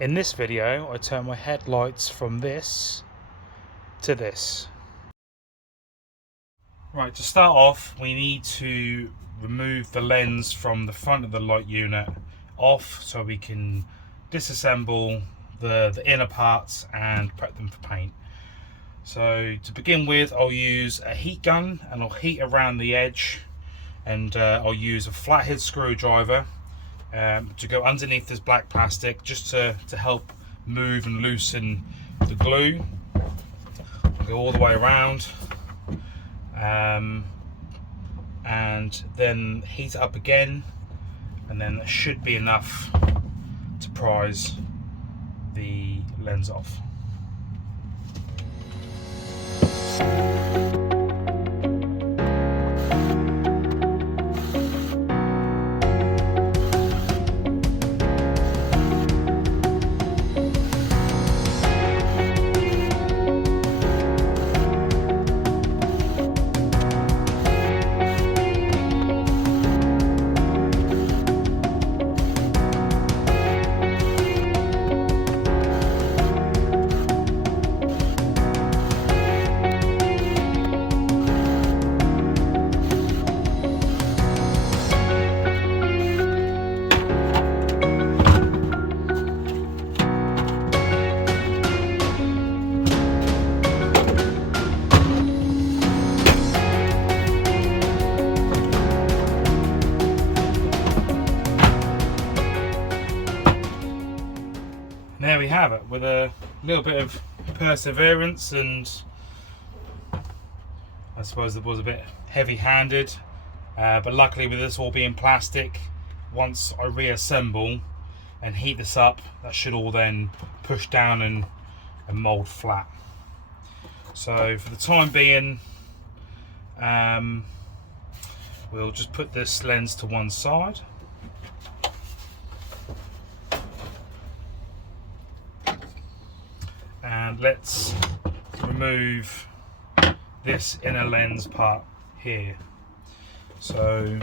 In this video, I turn my headlights from this to this. Right, to start off, we need to remove the lens from the front of the light unit off so we can disassemble the inner parts and prep them for paint. So to begin with, I'll use a heat gun and I'll heat around the edge, and I'll use a flathead screwdriver to go underneath this black plastic just to help move and loosen the glue. I'll go all the way around and then heat it up again, and then that should be enough to prise the lens off. There we have it, with a little bit of perseverance, and I suppose it was a bit heavy-handed, but luckily with this all being plastic, once I reassemble and heat this up, that should all then push down and mold flat. So for the time being, we'll just put this lens to one side. And let's remove this inner lens part here. So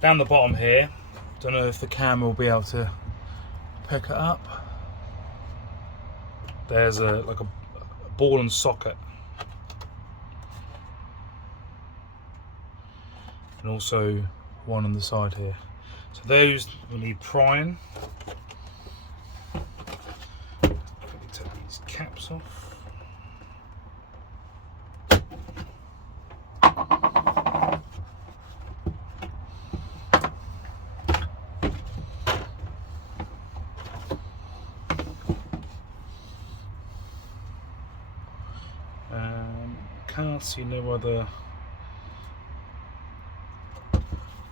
down the bottom here, don't know if the camera will be able to pick it up. There's like a ball and socket, and also one on the side here. So those will need prying. Quickly take these caps off. Can't see no other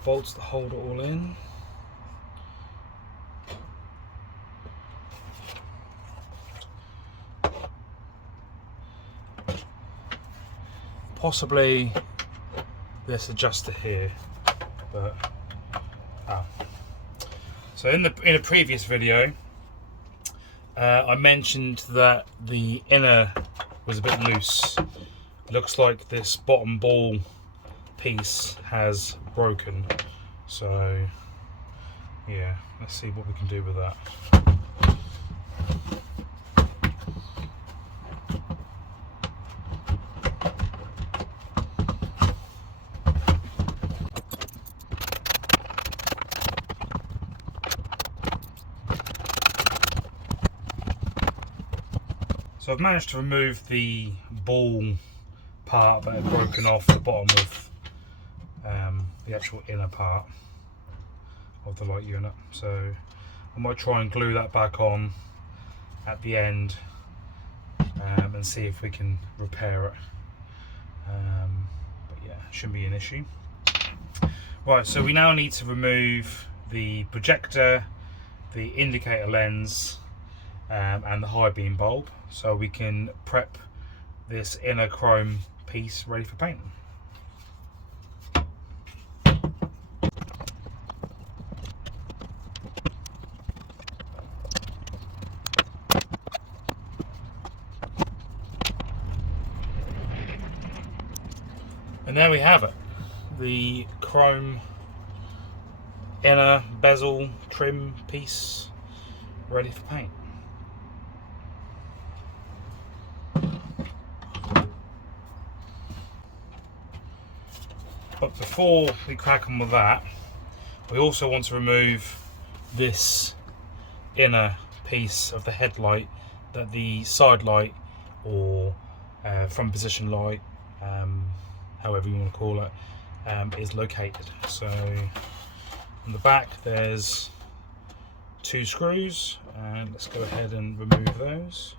bolts to hold it all in. Possibly this adjuster here, but so in a previous video, I mentioned that the inner was a bit loose. Looks like this bottom ball piece has broken. So yeah, let's see what we can do with that. So I've managed to remove the ball part that had broken off the bottom of the actual inner part of the light unit. So I might try and glue that back on at the end and see if we can repair it. But yeah, shouldn't be an issue. Right, so we now need to remove the projector, the indicator lens, and the high beam bulb, so we can prep this inner chrome piece ready for painting. And there we have it, the chrome inner bezel trim piece ready for paint. But before we crack on with that, we also want to remove this inner piece of the headlight that the side light or front position light, however you want to call it, is located. So on the back there's 2 screws, and let's go ahead and remove those.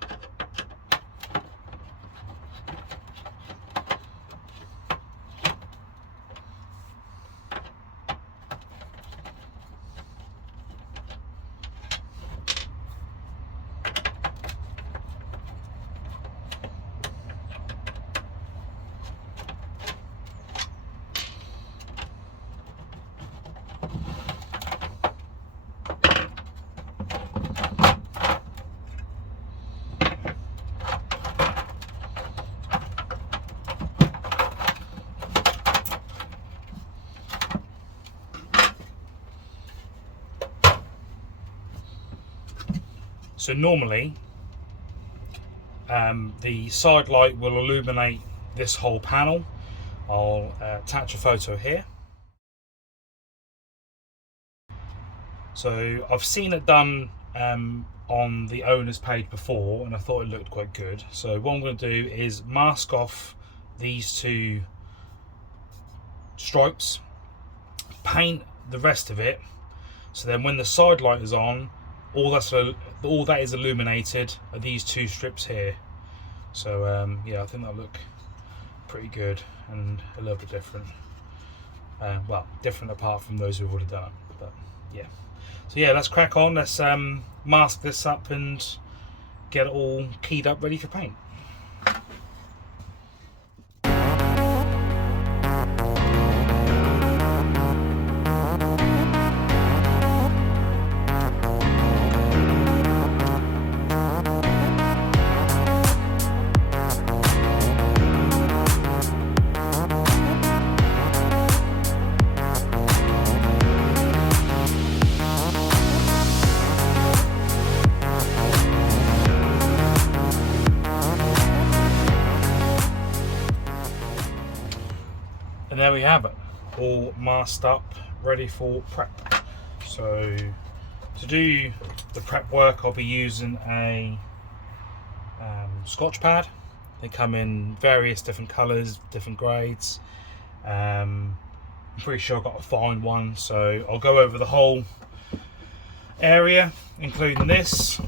So normally the side light will illuminate this whole panel. I'll attach a photo here. So I've seen it done on the owner's page before, and I thought it looked quite good. So what I'm going to do is mask off these 2 stripes, paint the rest of it, so then when the side light is on, all that is illuminated are these 2 strips here. So yeah, I think that'll look pretty good and a little bit different. Well, different apart from those who've already done it, but yeah. So yeah, let's crack on. Let's mask this up and get it all keyed up, ready for paint. And there we have it, all masked up, ready for prep. So to do the prep work, I'll be using a Scotch pad. They come in various different colours, different grades. I'm pretty sure I've got a fine one, so I'll go over the whole area, including this,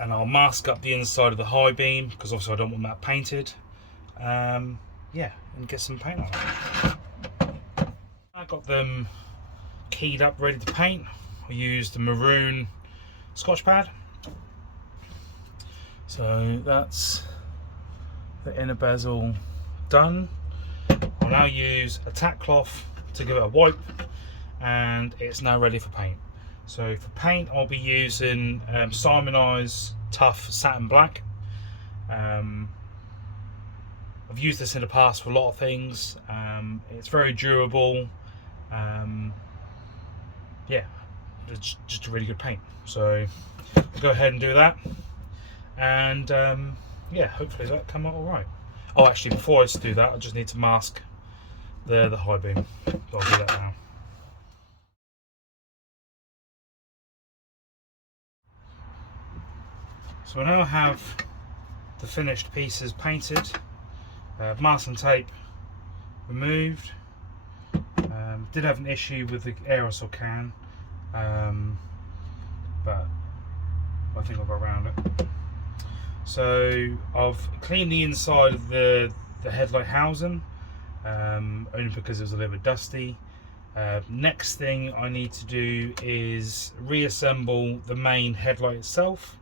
and I'll mask up the inside of the high beam, because obviously I don't want that painted. Yeah, and get some paint on it. I got them keyed up, ready to paint. I used the maroon Scotch pad. So that's the inner bezel done. I'll now use a tack cloth to give it a wipe, and it's now ready for paint. So for paint, I'll be using Simonized Tough Satin Black. I've used this in the past for a lot of things. It's very durable. Yeah, it's just a really good paint. So I'll go ahead and do that, and yeah, hopefully that'll come out all right. Oh, actually, before I do that, I just need to mask the high beam. So I'll do that now. So I now have the finished pieces painted. Masking tape removed. Did have an issue with the aerosol can, but I think I'll go around it. So I've cleaned the inside of the headlight housing, only because it was a little bit dusty. Next thing I need to do is reassemble the main headlight itself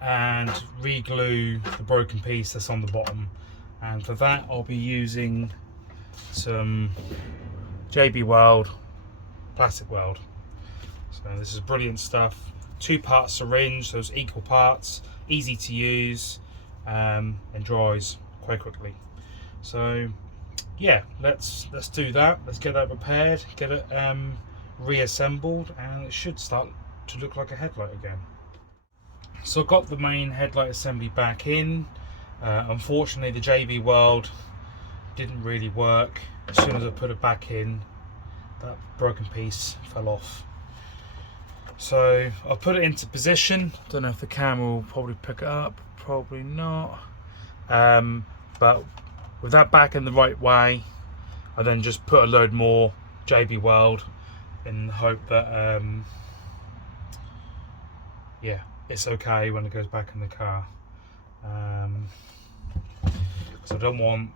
and re-glue the broken piece that's on the bottom. And for that, I'll be using some JB Weld plastic weld. So this is brilliant stuff. 2-part syringe, so it's equal parts, easy to use, and dries quite quickly. So yeah, let's do that. Let's get that repaired, get it reassembled, and it should start to look like a headlight again. So I got the main headlight assembly back in. Unfortunately, the JB Weld didn't really work. As soon as I put it back in, that broken piece fell off. So I put it into position. Don't know if the camera will probably pick it up, probably not. But with that back in the right way, I then just put a load more JB Weld in the hope that yeah, it's okay when it goes back in the car. So I don't want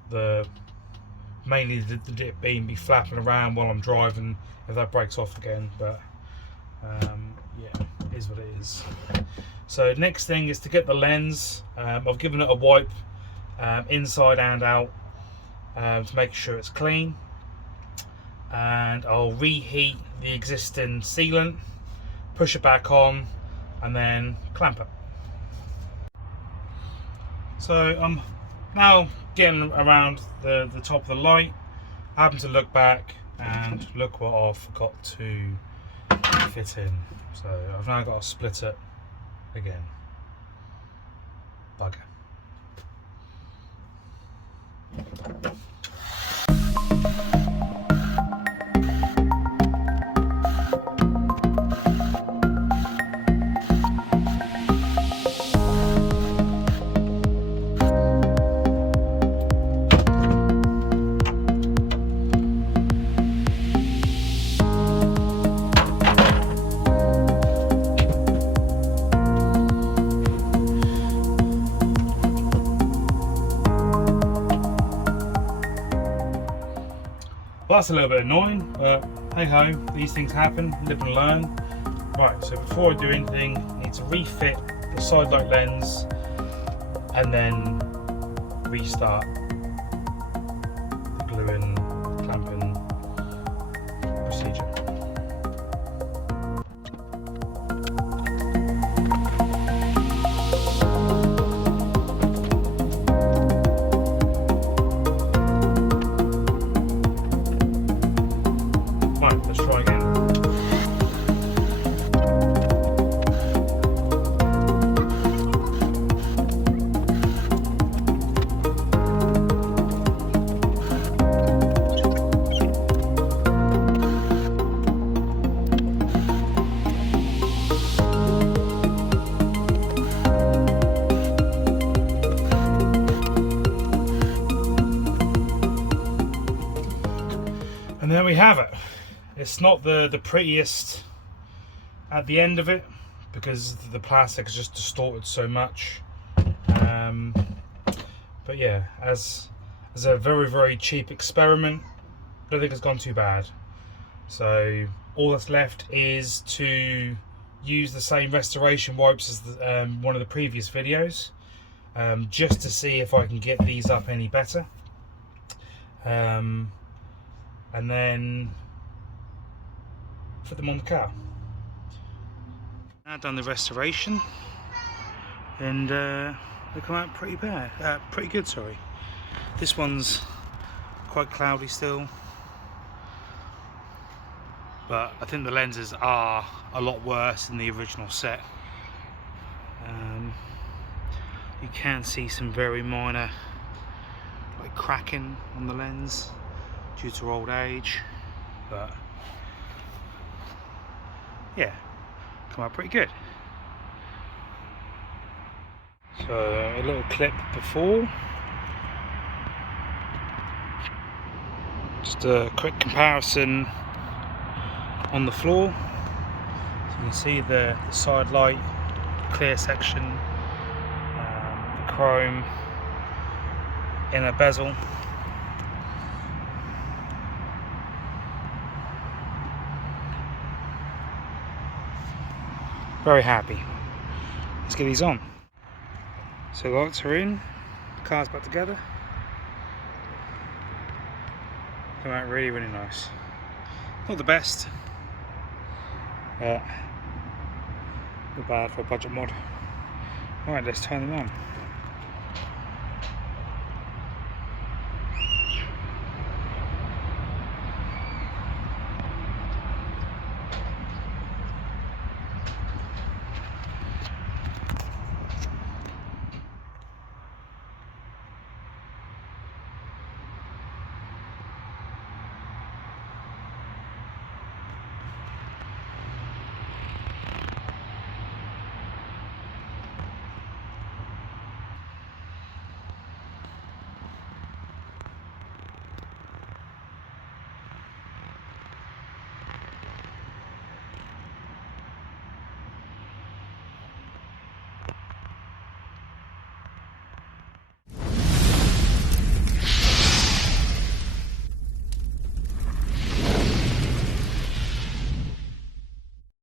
mainly the dip beam be flapping around while I'm driving if that breaks off again, but yeah, it is what it is. So next thing is to get the lens. I've given it a wipe inside and out to make sure it's clean, and I'll reheat the existing sealant, push it back on, and then clamp it. So I'm now getting around the top of the light. I happen to look back and look what I forgot to fit in. So I've now got to split it again. Bugger. Well, that's a little bit annoying, but hey ho, these things happen, live and learn. Right, so before I do anything, I need to refit the side light lens and then restart the gluing, clamping procedure. And there we have it. It's not the prettiest at the end of it because the plastic is just distorted so much. But yeah, as a very cheap experiment, I don't think it's gone too bad. So all that's left is to use the same restoration wipes as one of the previous videos, just to see if I can get these up any better. And then put them on the car. I've done the restoration, and they come out pretty good. Sorry, this one's quite cloudy still, but I think the lenses are a lot worse than the original set. You can see some very minor like cracking on the lens due to old age, but yeah, come out pretty good. So a little clip before, just a quick comparison on the floor. So you can see the side light, the clear section, the chrome inner bezel. Very happy. Let's get these on. So the lights are in, the car's back together. Come out really nice. Not the best, but not bad for a budget mod. Alright, let's turn them on.